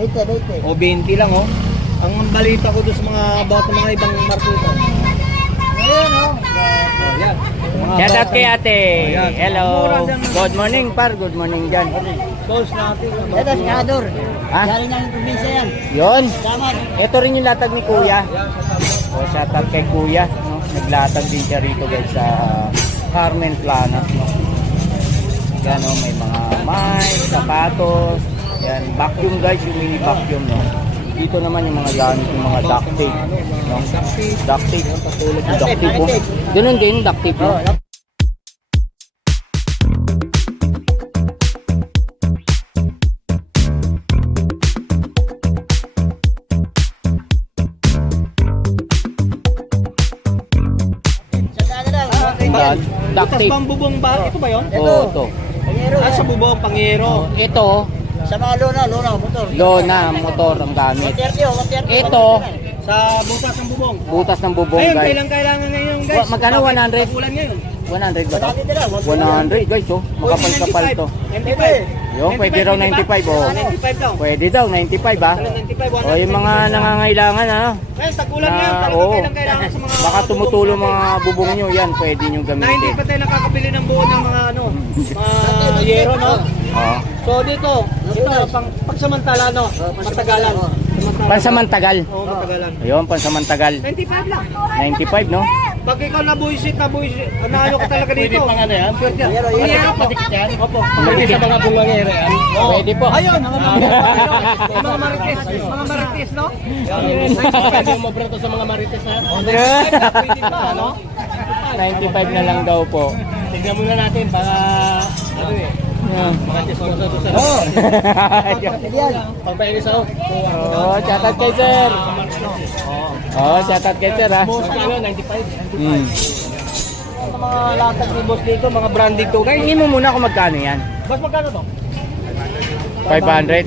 20. O 20 lang oh. Ang balita ko doon sa mga about ng mga ibang markuta. Ayun, oh. Ayan. Shout out kay ate. Ayan. Hello. Good morning par. Good morning dyan. Calls natin. Ito, si Kador. Ha? Galing ng probinsya yan. Yun. Samar. Ito rin yung latag ni kuya. O shout out kay kuya. No? Naglatag din siya rito guys sa Carmen Plana. No? Yan o, may mga mic, sapatos. Yan, vacuum guys, yung mini vacuum. No? Dito naman yung mga gamit, yung mga duct tape. No? Duct tape. Patulog yung duct tape. Oh. Ganun din, duct tape. No? Yan, duct Butas tape. bang bubong ba? Ito ba yun? Oh, ito. Pangero. Ah, sa bubong, pangero. Ito, Sa mga lona, motor. lona, motor ang gamit. 130. Ito, Sa butas ng bubong. butas ng bubong Ayun, guys. kailangan ngayon guys. Magkano, 100? Ulan ngayon. 100 ba to? 100 100 guys, oh. Makapal-kapal to. 95. Yung pwede raw 95, oh. 95 daw. Pwede daw, 95 ah. 95, O yung mga nangangailangan ah. Ngayon, tagulan Na, ngayon. oo. Kailangan sa mga Baka tumutulong mga bubong nyo, yan, pwede nyo na hindi gamitin. pa tayo nakakabili ng buo ng mga ano, mga yero, no? Oh. So dito pagsamantala, no? Matagalan. Pansamantagal. Oo, matagalan. Ayun, pansamantagal. 95 lang. 95, no? Pag ikaw nabuisit, ano ka talaga dito? Pwede pang ano yan? Yero, Pangero po. Opo. Pwede sa mga bungangero yan? Pwede po. Ayun, mga marites. Mga marites, no? Pwede mo bro sa mga marites, ha? Pwede pa, no? 95 na lang daw po. Tignan muna natin, baka, ano eh, makachesponsor to sa Oh. pagpainis ako. Oh, shout out kay sir. Oh, shout out kay sir ah. Boss ka ano, 95. Hmm. Sa mga latag ni boss dito, mga branded to. Guys, Tingin mo muna kung magkano yan. boss magkano to? 500. 500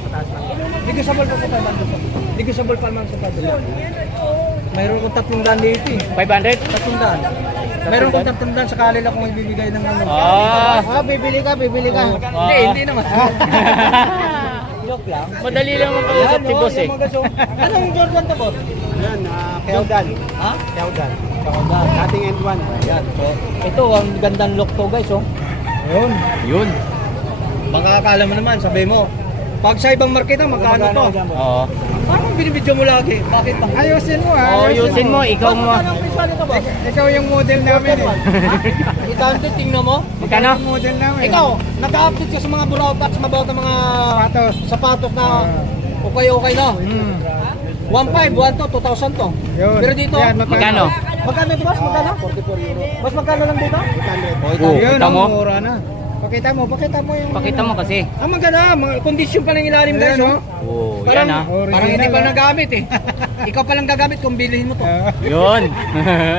pataas lang. Negotiable pa sa 500. Negotiable pa naman sa 500. Mayroon kong 300 dito eh. 500? 300. Mayroon kong 300 sakali lang kung ibibigay ng ano. Ah. bibili ka. Hindi, hindi naman. Joke lang. Madali lang makausap si boss eh. Anong Jordan to, boss? Yan, Keodan. Ha? Keodan. Jordan. Ating end one. Ayan. So, ito ang gandang look to, guys, oh. Ayun. Yun. Baka akala mo naman, sabi mo, pag sa ibang marketa, magkano to? Oo. Parang binibidyo mo lagi. Bakit ba? Ayusin mo Oh, ayusin mo, ikaw mo. Magkano ang presyo nito, boss? Ikaw yung model namin eh. Ikante, tingnan mo. Magkano? Model namin. Ikaw, nag-update ka sa mga buraupat, sa mga Patos. sapatos na okay na. 1.5, 1 to, 2,000 to. Yun. Pero dito, Yan, Magkano? magkano ito, boss? Magkano? 44 euro. Boss, magkano lang dito? 800. Oh, Yun, kita mo? mura na. Pakita mo yung... Pakita mo kasi. Ang maganda, mga kondisyon pa lang ilalim, guys, Ayan, oh. Oh, Parang, yan ah. parang hindi pa Original, nagamit eh. Ikaw pa lang gagamit kung bilhin mo to. Yun.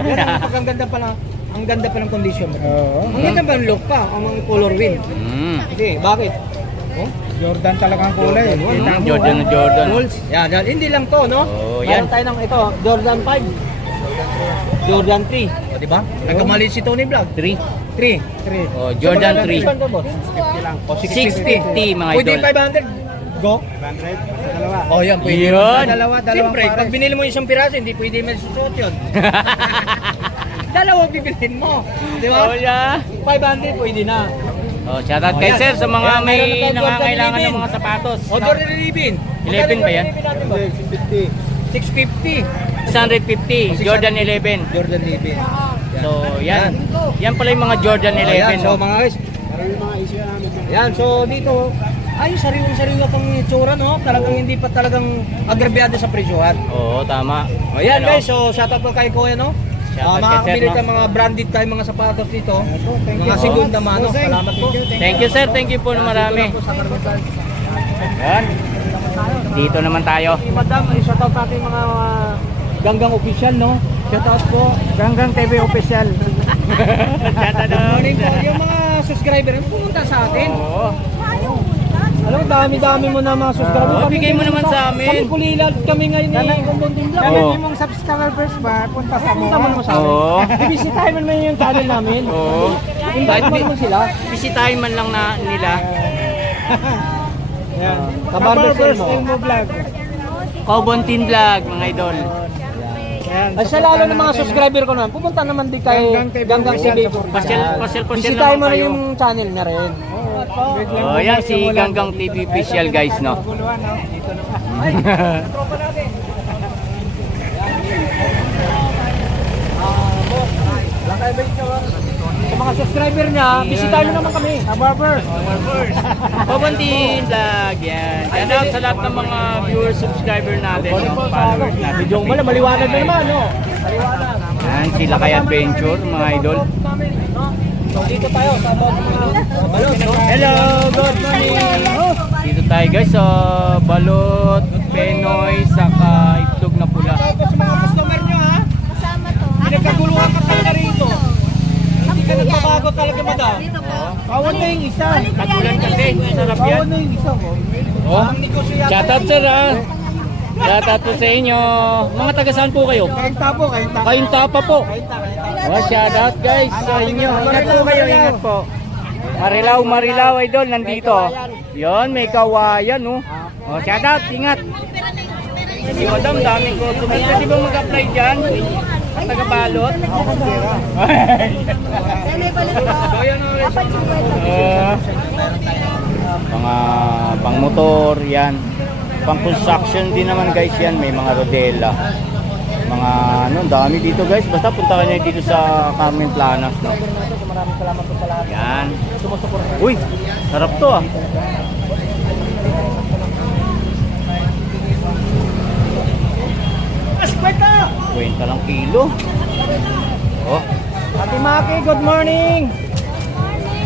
Yan, ang ganda pa lang. Ang ganda pa ng condition. Oo. Ang ganda pa ng look pa, ang mga color wheel. Mm. Kasi, bakit? Oh? Jordan talaga ang kulay. Kita mo. Jordan na Jordan. Bulls. Yan, yan. Hindi lang to, no? Oh, Meron yan. tayo ng ito, Jordan 5. Jordan 3. O, di ba? Nagkamali si Tony Vlog. 3. 3. Oh, Jordan 3. 650 lang. O, 650 mga Pwede idol. 500. Go. 100 sa dalawa. Oh, yan. Pwede. Yun. Dalawang Siyempre, pares. pag binili mo isang piraso, hindi pwede may susuot yun. Dalawa bibilhin mo. Di ba? Oh, yeah. 500 pwede na. Oh, shout out kay sir sa mga may nangangailangan ng mga sapatos. O, Jordan 11. 11 ba yan? 650. 650. Jordan 11. Jordan 11. So, yan. Yan pala yung mga Jordan 11. Ayan, so no? mga guys. Ayan, so dito, ay sariwa pang itsura, no? Talagang hindi pa talagang agrabyado sa presyohan. Oo, tama. Ayan Ano? guys, so shout out po kay Kuya, no? Shout out kay Makakabili sir, ka no? mga branded tayo mga sapatos dito. Thank you Mga so segunda much. mano. Bossing. Salamat po. Thank you sir, thank you po na marami. Dito lang po sa Carmen. Yan. Dito naman tayo. Madam, shout out natin mga ganggang official, no? Shout out po. Ganggang TV official. Shout out. Morning po. Yung mga subscriber, pumunta sa atin. Oo. Alam, dami-dami mo na mga subscriber. Oo, bigay mo naman sa amin. Kami pulilad kami ngayon ni Kumbundin Vlog. Oo. Kami mong subscribers ba? Punta sa Punta mo naman sa amin. Oo. Ibisitahin mo naman yung channel namin. Oo. Invite mo naman sila. Bisitahin man lang na nila. Yan. Kabarber Kabarbers mo. King mo vlog. Cobontin Vlog, mga idol. Yan. Ay, sa lalo ng mga subscriber ko naman, pupunta naman din kay Ganggang TV. Pasyal Bisitahin mo naman na kayo. yung channel niya rin. Oh, yan si Ganggang TV official, guys, no. Guluhan, no? Dito naman. Sa mga subscriber niya, bisitahin mo naman kami. Kabarbers. Cobontin Vlog, yan. Shout out sa lahat ng mga viewers, subscriber natin, no? Followers natin. Video mo lang, maliwanag na naman, no? Maliwanag. Yan, sila kay Adventure, mga idol. So, dito tayo sa Balot, no? Hello, good morning. Dito tayo, guys, sa Balot, Penoy, saka Itlog na Pula. Tapos mga customer nyo, ha? Kasama to. Pinagkaguluhan ka talaga rito. Hindi ka nagbabago talaga, madam. Kawan na yung isa. Tagulan kasi, sarap yan. Kawan na yung isa ko. Oh, Ang negosyo yata. shout out, sir, ha. Shout out po sa inyo. Mga taga saan po kayo? Kain tapo, kain tapo. Kainta pa po. Oh, shout out, guys, sa inyo. Ingat po kayo, ingat po. Marilaw, Marilaw, idol, nandito. Yon, may kawayan, no. Oh, shout out, ingat. Si madam, daming customer. Pwede ba mag-apply dyan? Ang taga-balot? Mga pang motor, yan. Pang construction din naman, guys, yan. May mga rodela. Mga ano, dami dito, guys. Basta punta ka nyo dito sa Carmen Planas, no. Maraming salamat po sa lahat. Yan. Sumusuporta. Uy, sarap to, ah. Kwenta! 20 lang kilo. Oh, Ate Maki, good morning!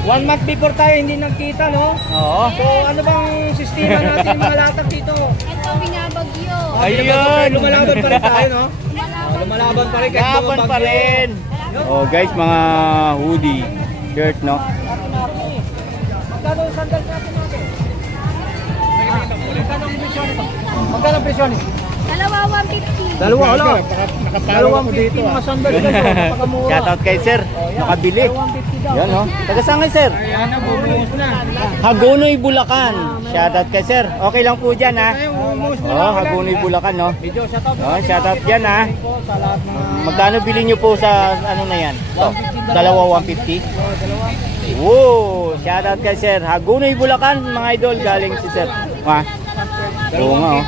1 month before tayo hindi nagkita, no? oo. So, ano bang sistema natin yung mga latag dito? Ito, binabagyo. Ayun. Lumalaban pa rin tayo, no? Lumalaban pa rin kahit Laban bumabagyo. pa rin. Oh, guys, mga hoodie, shirt, no. Ate Maki, magkano yung sandals natin natin? Magkano ang presyo nito? Magkano ang presyo nito? Dalawa 150. Dalawa, wala. Nakapalo ako dito, mga ah. sandals na ito. Napakamura. Shout out kay sir, nakabili. 150 daw. Yan, no. Taga saan kayo, sir? Ayan na, bumuhos na. Hagonoy, Bulacan. Shout out kay sir. Okay lang po dyan, ha. Bumuhos na Oh, Hagonoy, Bulacan, no. Video, shout out. Oh, shout out dyan, ha. po sa lahat ng Magkano bili nyo po sa ano na yan? To, dalawa 150? Wow! Shout out kay sir. Hagonoy, Bulacan, mga idol. Galing si sir. Ha? Oo nga, oh.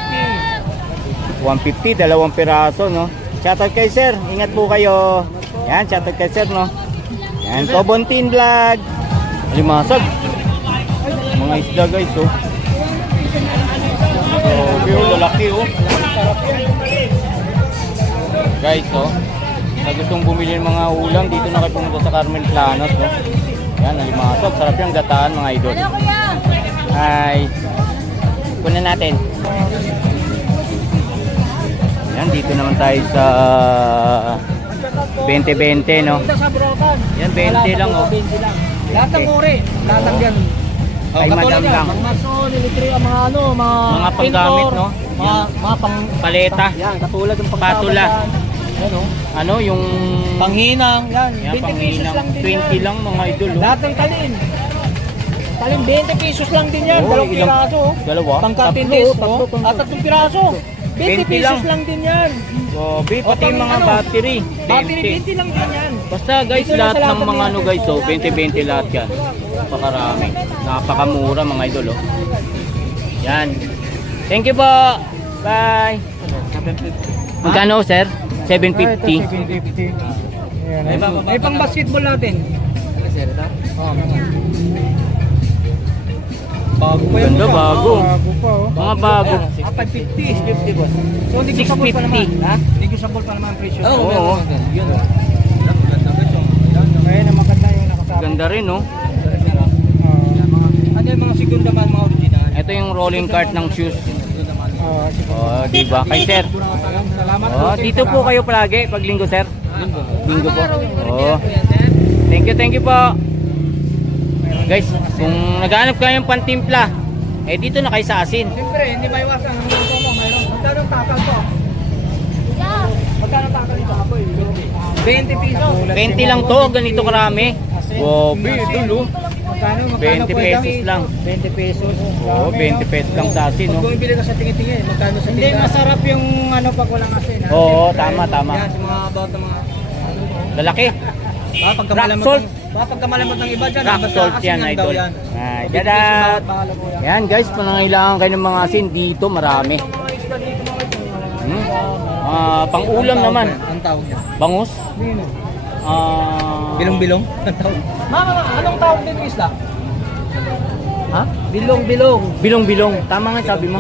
150, dalawang piraso, no? Shout out kay sir. Ingat po kayo. Yan, shout out kay sir, no? Yan, Cobontin Vlog. Alimasag. Mga isda, guys, oh. Grabe, oh, lalaki, oh. Guys, oh. Sa gustong bumili ng mga ulam, dito na kayo pumunta sa Carmen Planas, no? Yan, alimasag. Sarap yung gataan, mga idol. Ano kuya? Hi. Kunin natin. Yan, dito naman tayo sa 20-20, no? Ito sa Brocan. Yan, 20 lang, oh. 20 lang. Lahat ng uri. Lahat ng yan. Kay madam lang. Mga mason, electric, mga ano, Mga panggamit, pintor, no? Mga pang... Paleta. Yan, katulad ng Patula. Yan, oh. Ano, yung... Panghinang, yan. Yan, 20 pesos panghinang. lang din 20 yan. lang, mga idol, oh. Lahat ng talin. Talin, 20 pesos lang din yan. Oh, Dalawang ilang- piraso. oh. Dalawa? Pangkartindis, Tatlo, oh. tatlo. At tatlong piraso. 20 20 pesos lang. lang din yan. So, pati pang mga ano? battery. Battery, 20. 20 lang din yan. Basta guys, Dito lang lahat sa ng lahat mga ng ano guys, so 20-20 lahat yan. Napakarami. Napakamura, mga idol, oh. Yan. Thank you po. Bye. Magkano, sir? 750. 750. Ayan, May pang basketball natin. Oh, bago pa yan. Ganda, bago. Bago pa, oh. Mga bago. 550. 650 boss. So, negotiable pa naman. 650. Ha? Negotiable pa naman ang presyo. Oo. Yun. Ngayon na maganda yung nakasama. Ganda rin, no? Ano yung mga segunda man, mga original? Ito yung rolling cart ng shoes. Sige. Oh, di ba? Kay sir. Salamat Oh, dito po kayo palagi pag linggo, sir. Linggo po. Oh. Thank you po. Guys, kung naghahanap kayo ng pantimpla, eh dito na kayo sa asin. Siyempre, hindi maiwasan. Ang mga mo, mayroon. Magkano ang takal ko? Yeah. Magkano ang takal nito? 20 pesos. 20 lang to, ganito karami. Wow, dulo. Magkano 20 po pesos ito? lang. 20 pesos. Oo, 20 pesos lang sa asin, no? Kung bumibili ka sa tingin-tingin, magkano sa Hindi tindahan? masarap yung ano pag walang asin. ha? Oo, tama, tama. Yan, sa mga about ng mga... Lalaki. Pagkamalamot Rock salt. pagkamalamot ng iba dyan. Rock basta salt asin yan, lang daw idol. yan. Ah, 50 tada! bawat bakalo po yan. Yan guys, panangailangan kayo ng mga asin dito, marami. Mga isda dito mga ito. Pang-ulam naman. Ang tawag niya. Bangus. Bilong-bilong? Ang tawag. Mama, anong tawag dito ng isda? Ha? Bilong-bilong. Bilong-bilong. Tama nga sabi mo.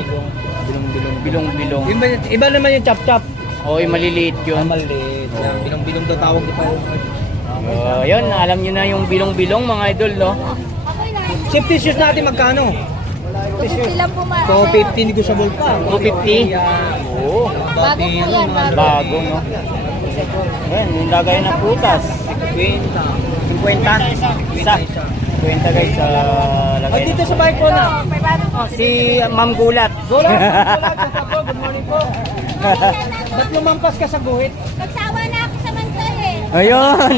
Bilong-bilong. Bilong-bilong. Iba naman yung chop-chop. Oo, yung maliliit yun. Maliit. Yan, bilong-bilong daw tawag di pa yun. Yun, alam nyo na yung bilong-bilong mga idol, no? Okay na. Safety shoes natin magkano? 250 lang po ma. 250 negotiable pa. 250? Yan. Oo. Bago po yan, bago. Bago, no? Yan, yung lagay ng prutas. 50. 50? Isa. 50 guys sa Ay, lagay. dito sa bike ko na. Si Ma'am Gulat. Gola, good morning po. Ba't lumampas ka sa guhit? Nagsawa na ako sa mansay eh. Ayun!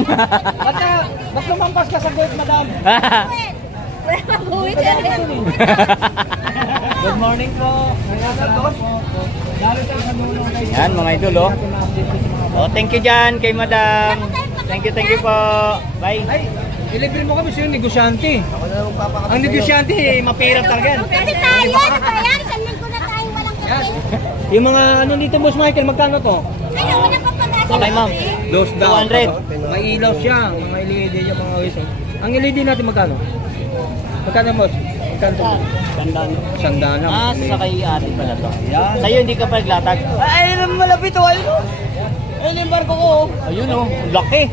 Ba't lumampas ka sa guhit, madam? Wait. Wala mag-uwi na rin. Good morning po. Dalo tayo sa dulo guys. Yan mga idol, oh. Oh, thank you dyan kay Madam. Thank you po. Bye. Ay, ilibil mo kami sa'yo, negosyante. Ang negosyante, mapirap talaga yan. Kasi tayo, ano ba yan? Isang linggo na tayong walang kape. Yung mga ano dito, Boss Michael, magkano to? Ano, wala pa pag-asa. Okay, ma'am. Dos daw. 200. May ilaw siya, mga LED yung mga wiso. Ang LED natin magkano? Magkano, Boss? Magkano to? Sandaan. Ah, sa kay ate pala to. Sa'yo hindi ka pa naglatag. Ay, malapit oh. Ayun oh. Ayun yung barko ko. Ayun, oh. Laki.